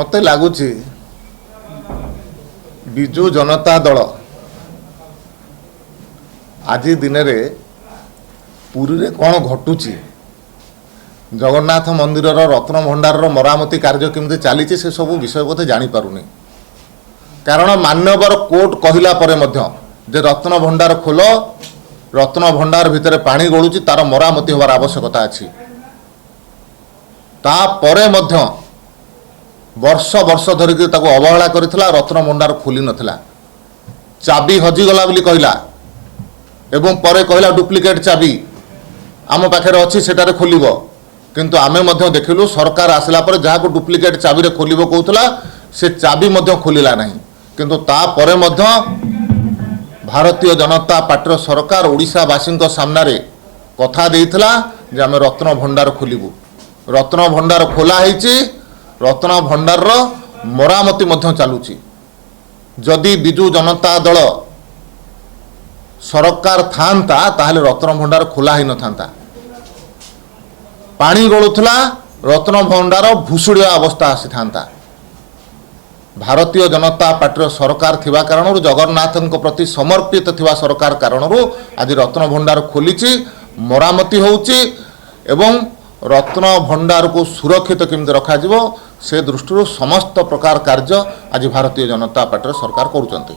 मत लगुच विजु जनता दल आज दिन में पुरी रे कौन घटुची जगन्नाथ मंदिर रत्न भंडार मरामती कार्य केमती चली से सब विषय बोधे जापारुनी कारण मान्यवर कोर्ट कहला परे मध्य जे रत्न भंडार खोल रत्न भंडार भितर पानी गलुची तार मरामती होवार आवश्यकता अच्छी तापरे मध्य वर्ष वर्ष धरिक अवहेला करथिला रत्न भंडार खोली नथिला चाबी हजिगला बोली कहला एवं परे कहला डुप्लिकेट चाबी आम पाखे अच्छी सेटारे खोलिबो किंतु आमे मध्य देखिलु सरकार आसला पर जहाँ को डुप्लिकेट चाबी रे खोलिबो कहउतला से चाबी मध्य खोलिला नहीं किंतु तापरे मध्य भारतीय जनता पार्टी सरकार ओडिशावासी सामना रे कथा देइथिला जे आमे रत्न भंडार खोलिबु रत्न भंडार खोला ହେଇଛି रत्न भंडार मरामती मध्य चलुची जदि बिजु जनता दल सरकार थांता ताहले रत्न भंडार खोला ही न थांता पानी गलुथला रत्न भंडार भुसुड़िया अवस्था आसी थांता भारतीय जनता पार्टी सरकार थिबा कारणरू जगन्नाथ प्रति समर्पित थिबा सरकार कारणरू आज रत्न भंडार खोलीची मरामती होउची एवं रत्न भंडार को सुरक्षित केमती रखा से दृष्टि समस्त प्रकार कार्य आज भारतीय जनता पार्टी सरकार करुचंती।